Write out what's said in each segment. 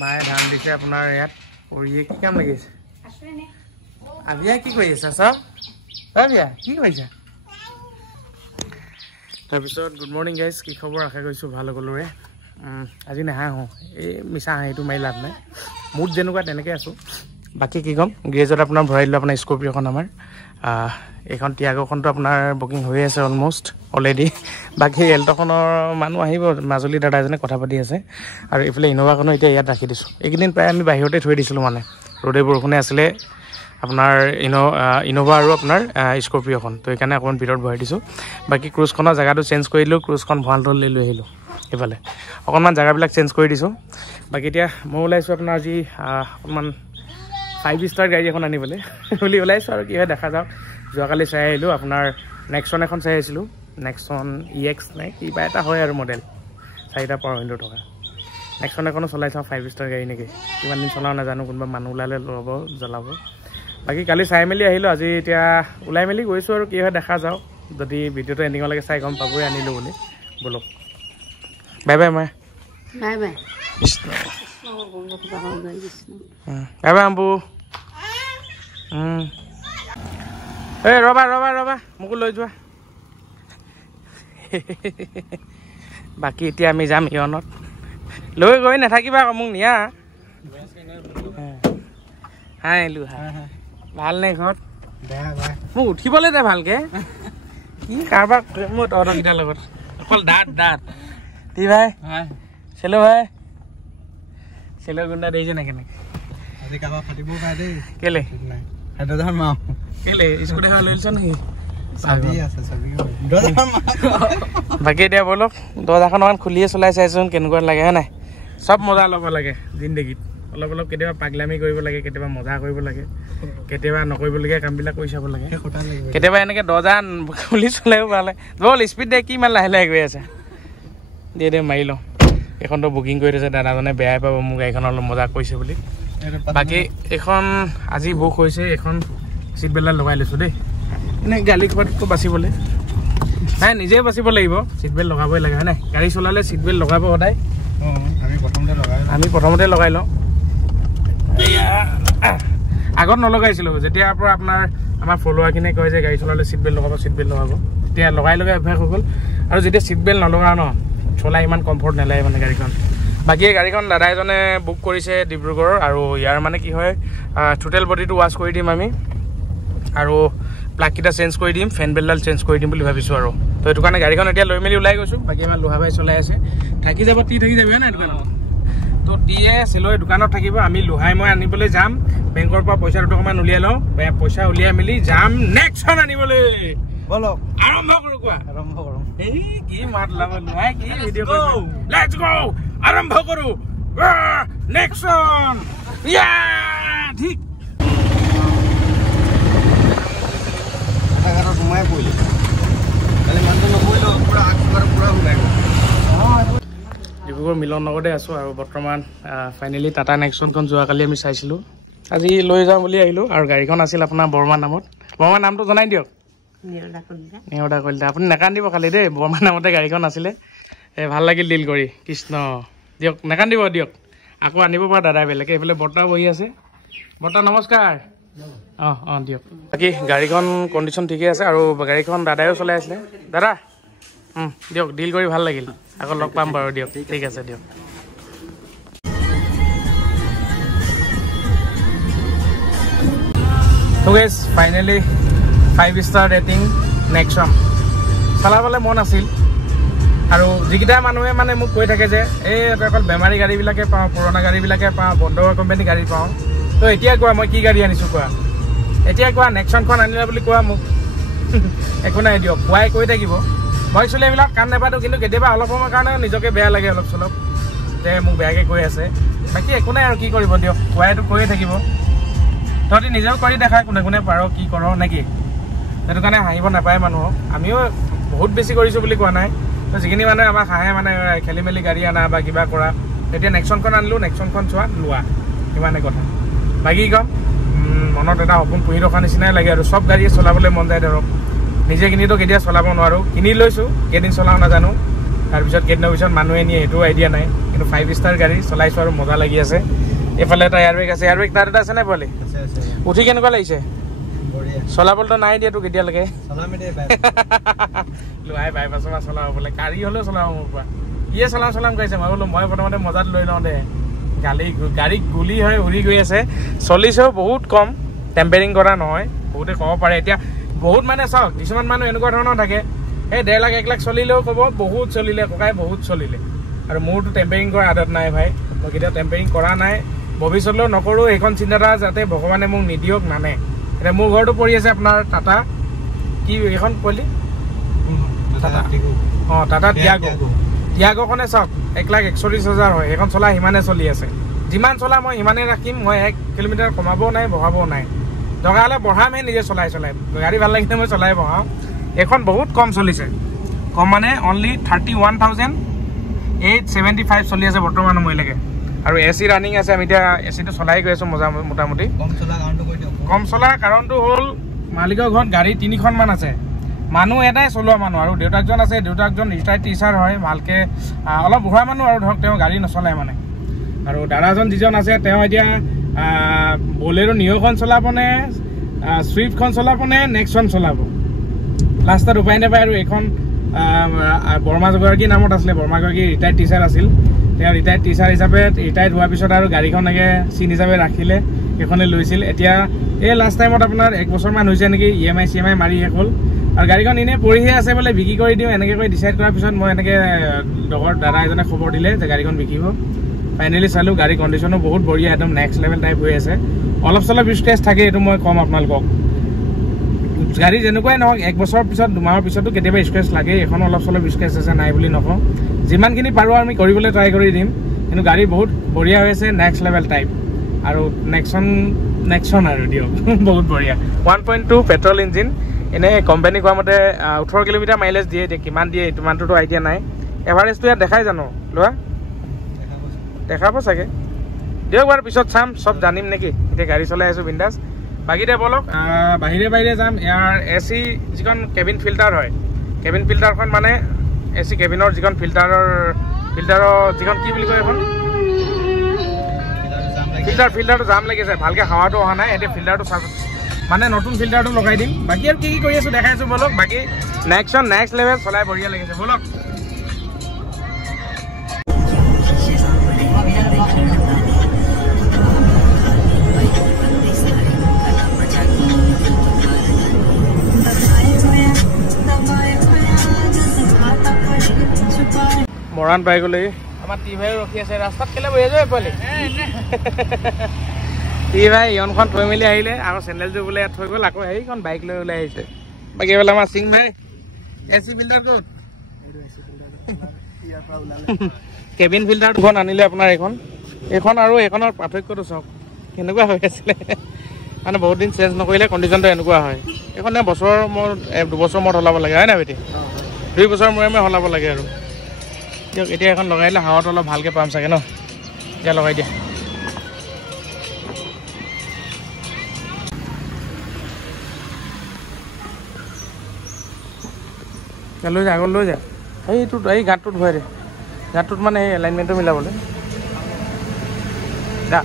মায়ে ধান দিছে আপোনাৰ ইয়াত কৰিয়ে কি কাম লাগিছে আবিয়া কি কৰি আছা চব আবিয়া কি কৰিছা তাৰপিছত গুড মৰ্ণিং গাইজ কি খবৰ আশা কৰিছোঁ ভাল সকলোৰে আজি নাহাঁহো এই মিছা হাঁহিটো মাৰি লাভ নাই মুড যেনেকুৱা তেনেকৈ আছোঁ বাকী কি ক'ম গ্ৰেজত আপোনাৰ ভৰাই দিলোঁ আপোনাৰ স্কৰ্পিঅ'খন আমাৰ এইখন টিয়াগোখনটো আপোনাৰ বুকিং হৈ আছে অলম'ষ্ট অলৰেডি বাকী এল্ট'খনৰ মানুহ আহিব মাজুলী দাদা এজনে কথা পাতি আছে আৰু এইফালে ইন'ভাখনো এতিয়া ইয়াত ৰাখি দিছোঁ এইকেইদিন প্ৰায় আমি বাহিৰতে থৈ দিছিলোঁ মানে ৰ'দে বৰষুণে আছিলে আপোনাৰ ইন'ভা আৰু আপোনাৰ স্কৰ্পিঅ'খন তো সেইকাৰণে অকণমান ভিতৰত ভৰাই দিছোঁ বাকী ক্ৰুজখনৰ জেগাটো চেঞ্জ কৰি দিলোঁ ক্ৰুজখন ভঁৰালটোত লৈ আহিলোঁ এইফালে অকণমান জেগাবিলাক চেঞ্জ কৰি দিছোঁ বাকী এতিয়া মই ওলাইছোঁ আপোনাৰ আজি অকণমান 5 ষ্টাৰ গাড়ী এখন আনিবলৈ বুলি ওলাইছোঁ আৰু কি হয় দেখা যাওক যোৱাকালি চাই আহিলোঁ আপোনাৰ নেক্সন এখন চাই আহিছিলোঁ নেক্সন EX নে কিবা এটা হয় আৰু মডেল 4টা পাৱাৰ উইণ্ডো থকা নেক্সন এখনো চলাই চাওঁ 5 ষ্টাৰ গাড়ী নেকি কিমান দিন চলাওঁ নাজানো কোনোবা মানুহ ওলালে ল'ব জ্বলাব বাকী কালি চাই মেলি আহিলোঁ আজি এতিয়া ওলাই মেলি গৈছোঁ আৰু কি হয় দেখা যাওক যদি ভিডিঅ'টো এণ্ডিঙলৈকে চাই গম পাবই আনিলোঁ বুলি ব'লক বাই বাই মই বাই বাই বাই বাই আম্বু এই ৰবা ৰবা ৰবা মোকো লৈ যোৱা বাকী এতিয়া আমি যাম ইয়নত লৈ গৈ নাথাকিবা আকৌ মোক নিয়া হাই আহিলোঁ ভাল নে ঘৰত মোক উঠিবলৈ দে ভালকৈ কি কাৰোবাক মোৰ তহঁতকেইটাৰ লগত অকল দাঁত তি ভাই চেলো ভাই চেলো গুণ্ডা দেখিছে নাই কেনেকৈ আজি কাৰোবাৰ ফাটিব পাৰে দেই কেলে কেলে স্কুটি এখন লৈছ নেকি বাকী এতিয়া ব'লক দৰ্জাখন অকণ খুলিয়ে চলাই চাইছোন কেনেকুৱা লাগে হয় নাই চব মজা ল'ব লাগে জিন্দগীত অলপ অলপ কেতিয়াবা পাগলামি কৰিব লাগে কেতিয়াবা মজা কৰিব লাগে কেতিয়াবা নকৰিবলগীয়া কামবিলাক কৰি চাব লাগে কেতিয়াবা এনেকৈ দৰ্জা খুলি চলাইও ভাল লাগে ব'ল স্পীড দে কি ইমান লাহে লাহে গৈ আছে দে মাৰি লওঁ এইখনতো বুকিং কৰি দিছে দাদাজনে বেয়াই পাব মোৰ গাড়ীখন অলপ মজা কৰিছে বুলি বাকী এইখন আজি বুক হৈছে এইখন চিট বেল্ট লগাই লৈছোঁ দেই এনেই গালি খোৱাতকৈ বাচিবলৈ নাই নিজেই বাচিব লাগিব চিট বেল্ট লগাবই লাগে হয় নাই গাড়ী চলালে চিট বেল্ট লগাব সদায় আমি প্ৰথমতে লগাই লওঁ আগত নলগাইছিলোঁ যেতিয়াৰ পৰা আপোনাৰ আমাৰ ফলোৱাৰখিনিয়ে কয় যে গাড়ী চলালে চিট বেল্ট লগাব তেতিয়া লগাই অভ্যাস হৈ গ'ল আৰু যেতিয়া চিট বেল্ট নলগাওঁ ন চলাই ইমান কমফৰ্ট নালাগে মানে গাড়ীখন বাকী এই গাড়ীখন দাদা এজনে বুক কৰিছে ডিব্ৰুগড়ৰ আৰু ইয়াৰ মানে কি হয় টোটেল বডিটো ৱাছ কৰি দিম আমি আৰু প্লাগকেইটা চেঞ্জ কৰি দিম ফেন বেল্টডাল চেঞ্জ কৰি দিম বুলি ভাবিছোঁ আৰু তো সেইটো কাৰণে গাড়ীখন এতিয়া লৈ মেলি ওলাই গৈছোঁ বাকী আমাৰ লোহা বাই চলাই আছে থাকি যাব থাকি যাবি হয় নাই দোকানত তো টিয়ে চিলৈ দোকানত থাকিব আমি লোহাই মই আনিবলৈ যাম বেংকৰ পৰা পইচা দুটকামান উলিয়াই লওঁ পইচা উলিয়াই মেলি যাম নেক্সটখন আনিবলৈ বলক আৰম্ভ কৰোঁ কোৱা আৰম্ভ কৰোঁ এই কি মাত লাভ লোহাই কি ভিডিঅ' লেটছ গো আৰম্ভ কৰোঁ নেক্সটখন ঠিক সোমাই পৰিলে কালি মানুহটো নপৰিলেও পূৰা আগবাৰ পূৰা সোমাই গ'ল ডিব্ৰুগড় মিলন নগৰতে আছোঁ আৰু বৰ্তমান ফাইনেলি টাটা নেক্সনখন যোৱাকালি আমি চাইছিলোঁ আজি লৈ যাওঁ বুলি আহিলোঁ আৰু গাড়ীখন আছিল আপোনাৰ বৰ্মাৰ নামত বৰ্মাৰ নামটো জনাই দিয়ক নিয়দা কলিতা আপুনি নেকান্দিব খালি দেই বৰ্মাৰ নামতে গাড়ীখন আছিলে ভাল লাগিল ডিল কৰি কৃষ্ণ দিয়ক নেকান্দিব দিয়ক আকৌ আনিব পৰা দাদাই বেলেগে এইফালে বৰ্তা বহি আছে বৰ্তা নমস্কাৰ দিয়ক বাকী গাড়ীখন কণ্ডিশ্যন ঠিকে আছে আৰু গাড়ীখন দাদাইও চলাই আছিলে দাদা দিয়ক ডিল কৰি ভাল লাগিল আকৌ লগ পাম বাৰু দিয়ক ঠিক আছে দিয়ক তো guys finally 5 star rating Nexon চলাবলৈ মন আছিল আৰু যিকেইটা মানুহে মানে মোক কৈ থাকে যে এই অকল বেমাৰী গাড়ীবিলাকে পাওঁ পুৰণা গাড়ীবিলাকে পাওঁ বন্ধ কোম্পানী গাড়ী পাওঁ তো এতিয়া কোৱা মই কি গাড়ী আনিছোঁ কোৱা এতিয়া কোৱা নেক্সনখন আনিলা বুলি কোৱা মোক একো নাই দিয়ক কোৱাই কৈ থাকিব মই একচুৱেলি এইবিলাক কাম নাপাতো কিন্তু কেতিয়াবা অলপ সময়ৰ কাৰণেও নিজকে বেয়া লাগে অলপ চলপ যে মোক বেয়াকৈ কৈ আছে বাকী একো নাই আৰু কি কৰিব দিয়ক কোৱাইতো কৈয়ে থাকিব তহঁতি নিজেও কৰি দেখা কোনে কোনে পাৰ কি কৰ নেকি সেইটো কাৰণে হাঁহিব নাপায় মানুহক আমিও বহুত বেছি কৰিছোঁ বুলি কোৱা নাই তো যিখিনি মানুহে আমাক হাঁহে মানে খেলি মেলি গাড়ী আনা বা কিবা কৰা তেতিয়া নেক্সনখন আনিলোঁ নেক্সনখন চোৱা লোৱা সিমানে কথা বাকী ক'ম মনত এটা সপোন পুহি ৰখা নিচিনাই লাগে আৰু চব গাড়ীয়ে চলাবলৈ মন যায় ধৰক নিজে কিনিতো কেতিয়া চলাব নোৱাৰোঁ কিনি লৈছোঁ কেইদিন চলাওঁ নাজানো তাৰপিছত কেইদিনৰ পিছত মানুহে নিয়ে সেইটো আইডিয়া নাই কিন্তু 5 ষ্টাৰ গাড়ী চলাইছোঁ আৰু মজা লাগি আছে এইফালে এটা এয়াৰবেগ আছে এয়াৰবেগ তাত এটা আছে নাই পোৱালি উঠি কেনেকুৱা লাগিছে চলাবলতো নাই দিয়াতো কেতিয়ালৈকে লোৱাই বাইপাছৰ পৰা চলাব বোলে গাড়ী হ'লেও চলাব মোৰ পৰা ইয়ে চলাম কৈছে মই বোলো মই প্ৰথমতে মজাত লৈ লওঁ দে গাড়ী গুলি হৈ উৰি গৈ আছে চলিছেও বহুত কম টেম্পাৰিং কৰা নহয় বহুতে ক'ব পাৰে এতিয়া বহুত মানে চাওক কিছুমান মানুহ এনেকুৱা ধৰণৰ থাকে এই 1.5 লাখ 1 লাখ চলিলেও ক'ব বহুত চলিলে ককাই বহুত চলিলে আৰু মোৰতো টেম্পাৰিং কৰা আদত নাই ভাই মই কেতিয়াও টেম্পাৰিং কৰা নাই ভৱিষ্যতলৈও নকৰোঁ এইখন চিন্তাধাৰা যাতে ভগৱানে মোক নিদিয়ক নানে এতিয়া মোৰ ঘৰটো পৰি আছে আপোনাৰ টাটা কি এইখন পলি টাটা টিয়াগোখনে চাওক 1,41,000 হয় সেইখন চলা সিমানে চলি আছে যিমান চলা মই সিমানে ৰাখিম মই 1 কিলোমিটাৰ কমাবও নাই বঢ়াবও নাই দৰকাৰ হ'লে বঢ়ামহে নিজে চলাই গাড়ী ভাল লাগিলে মই চলাই বঢ়াওঁ এইখন বহুত কম চলিছে কম মানে অনলি 31,875 চলি আছে বৰ্তমান সময়লৈকে আৰু AC ৰানিং আছে আমি এতিয়া ACটো চলাই গৈ আছোঁ মোটামুটি কম চলা কাৰণটো হ'ল মালিকৰ ঘৰত গাড়ী 3খন আছে মানুহ এটাই চলোৱা মানুহ আৰু দেউতাকজন আছে দেউতাকজন ৰিটায়াৰ্ড টিচাৰ হয় ভালকৈ অলপ বুঢ়া মানুহ আৰু ধৰক তেওঁ গাড়ী নচলায় মানে আৰু দাদাজন যিজন আছে তেওঁ এতিয়া বলেৰো নিঅ'খন চলাবনে চুইফ্টখন চলাবনে নেক্সটখন চলাব লাষ্টত উপায় নাপায় আৰু এইখন বৰ্মাগৰাকীৰ নামত আছিলে বৰ্মাগৰাকী ৰিটায়াৰ্ড টিচাৰ আছিল তেওঁ ৰিটায়াৰ্ড টিচাৰ হিচাপে ৰিটায়াৰ্ড হোৱাৰ পিছত আৰু গাড়ীখন এনেকৈ চিন হিচাপে ৰাখিলে সেইখনে লৈছিল এতিয়া এই লাষ্ট টাইমত আপোনাৰ 1 বছৰমান হৈছে নেকি EMI মাৰি শেষ হ'ল আৰু গাড়ীখন এনেই পৰিহে আছে বোলে বিক্ৰী কৰি দিওঁ এনেকৈ কৰি ডিচাইড কৰাৰ পিছত মই এনেকৈ লগৰ দাদা এজনে খবৰ দিলে যে গাড়ীখন বিকিব ফাইনেলি চালোঁ গাড়ী কণ্ডিশ্যনো বহুত বঢ়িয়া একদম নেক্সট লেভেল টাইপ হৈ আছে অলপ চলপ স্ক্ৰেচ থাকে এইটো মই ক'ম আপোনালোকক গাড়ী যেনেকুৱাই নহওক 1 বছৰৰ পিছত 2 মাহৰ পিছতো কেতিয়াবা স্ক্ৰেচ লাগে এখন অলপ চলপ স্ক্ৰেচ আছে নাই বুলি নকওঁ যিমানখিনি পাৰোঁ আমি কৰিবলৈ ট্ৰাই কৰি দিম কিন্তু গাড়ী বহুত বঢ়িয়া হৈ আছে নেক্সট লেভেল টাইপ আৰু নেক্সন আৰু দিয়ক বহুত বঢ়িয়া 1.2 পেট্ৰল ইঞ্জিন এনেই কোম্পানী কোৱা মতে 18 কিলোমিটাৰ মাইলেজ দিয়ে কিমান দিয়ে ইমানটোতো আইডিয়া নাই এভাৰেজটো ইয়াত দেখাই জানো লোৱা দেখাব চাগে দিয়ক বাৰু পিছত চাম চব জানিম নেকি এতিয়া গাড়ী চলাই আছোঁ বিন্দাছ বাকীতে বলক বাহিৰে যাম ইয়াৰ AC যিখন কেবিন ফিল্টাৰ হয় কেবিন ফিল্টাৰখন মানে AC কেবিনৰ যিখন ফিল্টাৰৰ যিখন কি বুলি কয় এখন ফিল্টাৰটো জাম লাগিছে ভালকৈ হাৱাটো অহা নাই এতিয়া ফিল্টাৰটো মানে নতুন ফিল্টাৰটো লগাই দিম বাকী আৰু কি কৰি আছোঁ দেখাই আছোঁ বলক বাকী নেক্সট লেভেল চলাই বঢ়িয়া লাগিছে বলক মৰাণ পাই গ'লেই আমাৰ টি ভাইও ৰখি আছে ৰাস্তাত কেলে বহি আছে পোৱালি টি ভাই ইয়নখন থৈ মেলি আহিলে আকৌ চেণ্ডেলযোৰ বোলে ইয়াত থৈ গ'ল আকৌ সেইখন বাইক লৈ ওলাই আহিছে বাকী বোলে আমাৰ সিং ভাই AC ফিল্টাৰ ক'ত কেবিন ফিল্টাৰ দুখন আনিলে আপোনাৰ এইখন আৰু এইখনৰ পাৰ্থক্যটো চাওক কেনেকুৱা হৈ আছিলে মানে বহুত দিন চেঞ্জ নকৰিলে কণ্ডিশ্যনটো এনেকুৱা হয় এইখন 2 বছৰ মূৰত সলাব লাগে হয় নাই বেটি 2 বছৰ মূৰে সলাব লাগে আৰু দিয়ক এতিয়া এখন লগাই দিলে হাৱাটো অলপ ভালকৈ পাম চাগে ন এতিয়া লগাই দিয়া লৈ যা আগত লৈ যা এই গাঁতটোত ভৰাই দে গাঁতটোত মানে এই এলাইনমেণ্টটো মিলাবলৈ দা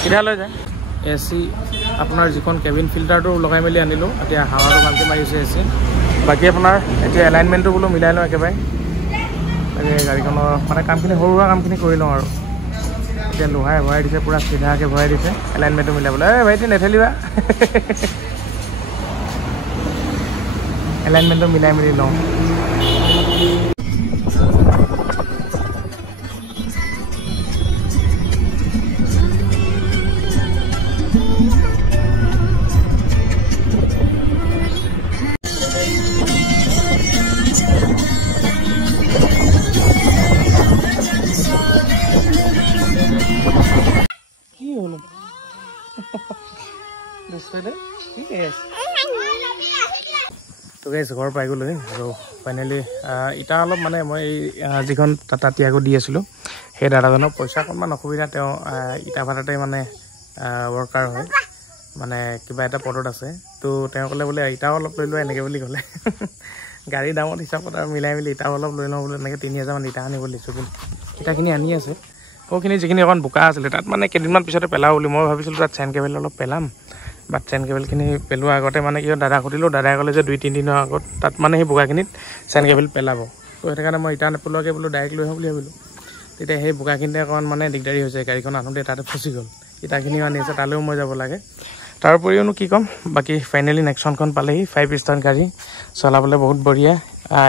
চিধা লৈ যায় AC আপোনাৰ যিখন কেবিন ফিল্টাৰটো লগাই মেলি আনিলোঁ এতিয়া হাৱাটো ভালকৈ মাৰিছে AC বাকী আপোনাৰ এতিয়া এলাইনমেণ্টটো বোলো মিলাই লওঁ একেবাৰে তাকে গাড়ীখনৰ মানে কামখিনি সৰু সুৰা কামখিনি কৰি লওঁ আৰু এতিয়া লোহাই ভৰাই দিছে পূৰা চিধাকৈ ভৰাই দিছে এলাইনমেণ্টটো মিলাবলৈ ভাইটি নেঠেলিবা এলাইনমেণ্টটো মিলাই মেলি লওঁ তো গাইজ ঘৰ পাই গ'লোঁ আৰু ফাইনেলি ইটা অলপ মানে মই যিখন টাটা টিয়াগো দি আছিলোঁ সেই দাদাজনৰ পইচা অকণমান অসুবিধা তেওঁ ইটা ভাটাতে মানে ৱৰ্কাৰ হয় মানে কিবা এটা পদত আছে তো তেওঁ ক'লে বোলে ইটাও অলপ লৈ লোৱা এনেকৈ বুলি ক'লে গাড়ীৰ দামত হিচাপত আৰু মিলাই মিলি ইটা অলপ লৈ লওঁ বোলো এনেকৈ 3000 মান ইটা আনিব দিছোঁ কিন্তু ইটাখিনি আনি আছে সৌখিনি যিখিনি অকণ বোকা আছিলে তাত মানে কেইদিনমান পিছতে পেলাওঁ বুলি মই ভাবিছিলোঁ তাত চেইন কেবল অলপ পেলাম বাট চেইন কেবলখিনি পেলোৱাৰ আগতে মানে কি দাদাক সুধিলোঁ দাদাই ক'লে যে 2-3 দিনৰ আগত তাত মানে সেই বোকাখিনিত চেইন কেবল পেলাব তো সেইটো কাৰণে মই ইটা নেপেলোৱাকৈ বোলো ডাইৰেক্ট লৈ আহোঁ বুলি ভাবিলোঁ তেতিয়া সেই বোকাখিনিতে অকণ মানে দিগদাৰী হৈছে গাড়ীখন আনোতে তাতে ফচি গ'ল ইটাখিনিও আনি আছে তালৈও মই যাব লাগে তাৰ উপৰিওনো কি ক'ম বাকী ফাইনেলি নেক্সনখন পালেহি 5 ষ্টাৰ গাড়ী চলাবলৈ বহুত বঢ়িয়া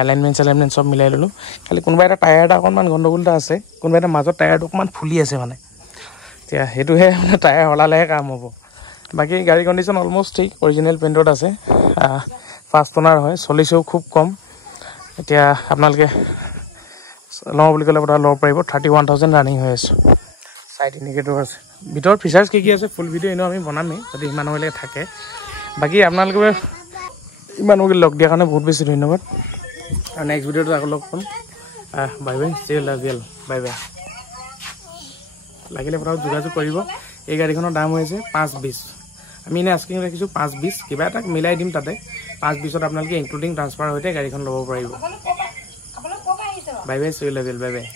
এলাইনমেণ্ট চব মিলাই ল'লোঁ খালি কোনোবা এটা টায়াৰ এটা অকণমান গণ্ডগোল এটা আছে কোনোবা এটা মাজত টায়াৰটো অকণমান ফুলি আছে মানে এতিয়া সেইটোহে মানে টায়াৰ সলালেহে কাম হ'ব বাকী গাড়ী কণ্ডিশ্যন অলম'ষ্ট ঠিক অৰিজিনেল পেইণ্টত আছে ফাষ্ট অনাৰ হয় চলিছেও খুব কম এতিয়া আপোনালোকে লওঁ বুলি ক'লে ল'ব পাৰিব 31,000 ৰানিং হৈ আছে সাইড ইন্ডিকেটৰ আছে ভিতৰত ফিচাৰ্ছ কি আছে ফুল ভিডিঅ' এনেও আমি বনামেই যদি ইমান সময়লৈকে থাকে বাকী আপোনালোকে ইমান মোক লগ দিয়াৰ কাৰণে বহুত বেছি ধন্যবাদ আৰু নেক্সট ভিডিঅ'টো আকৌ লগ পাম bye bye C you love you bye bye লাগিলে পৰাও যোগাযোগ কৰিব এই গাড়ীখনৰ দাম হৈছে 520 আমি এনে আস্কিং ৰাখিছোঁ 520 কিবা এটা মিলাই দিম তাতে 520ত আপোনালোকে ইনক্লুডিং ট্ৰান্সফাৰ হৈতে গাড়ীখন ল'ব পাৰিব bye bye C you love you bye bye